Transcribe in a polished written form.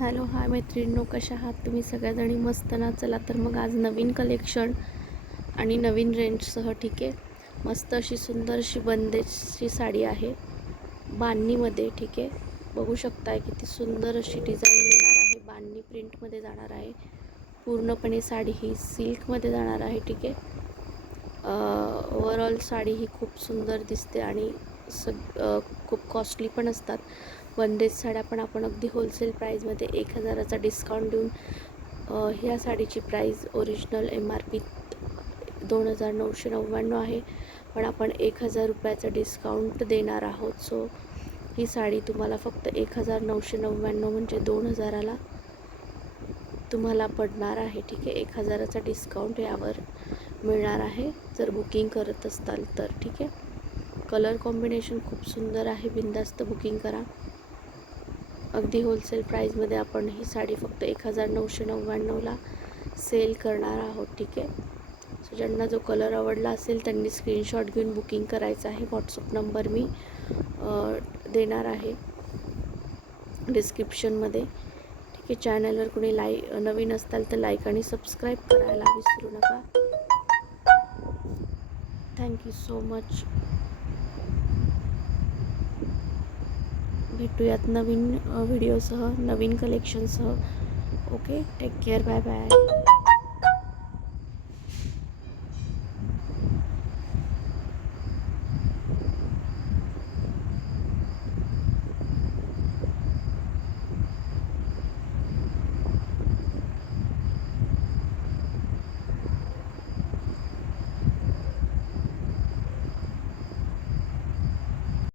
Hello hi मैत्रिणींनो, कशा आहात तुम्ही सगळ्याजणी? मस्त ना? चला तर मग आज नवीन कलेक्शन आणि नवीन रेंजसह, ठीक आहे. मस्त अशी सुंदर अशी बंदेजची साडी आहे बांधणीमध्ये, ठीक आहे. बघू शकताय किती सुंदर अशी डिझाईन येणार आहे, बांधणी प्रिंटमध्ये जाणार आहे. पूर्णपणे साडी ही सिल्कमध्ये जाणार आहे, ठीक आहे. ओव्हरऑल साडी ही खूप सुंदर दिसते आणि खूप कॉस्टली पण असतात. बंदेज साड्या पण आपण अगदी होलसेल प्राईजमध्ये 1000चा डिस्काउंट देऊन ह्या साडीची प्राईज ओरिजिनल MRP 2999 आहे, पण आपण 1000 रुपयाचा डिस्काउंट देणार आहोत. सो ही साडी तुम्हाला फक्त 1999 म्हणजे 2000ला तुम्हाला पडणार आहे, ठीक आहे. 1000चा डिस्काउंट यावर मिळणार आहे जर बुकिंग करत असताल तर, ठीक आहे. कलर कॉम्बिनेशन खूप सुंदर आहे, बिनधास्त बुकिंग करा. अगदी होलसेल प्राईजमध्ये आपण ही साडी फक्त 1999ला सेल करणार आहोत, ठीक आहे. सो ज्यांना जो कलर आवडला असेल त्यांनी स्क्रीनशॉट घेऊन बुकिंग करायचं आहे. व्हॉट्सअप नंबर मी देणार आहे डिस्क्रिप्शनमध्ये, ठीक आहे. चॅनलवर कोणी नवीन असताल तर लाईक आणि सबस्क्राईब करायला विसरू नका. Thank you so much. भेटूयात नवीन व्हिडिओसह, नवीन कलेक्शनसह. Okay, take care, bye bye.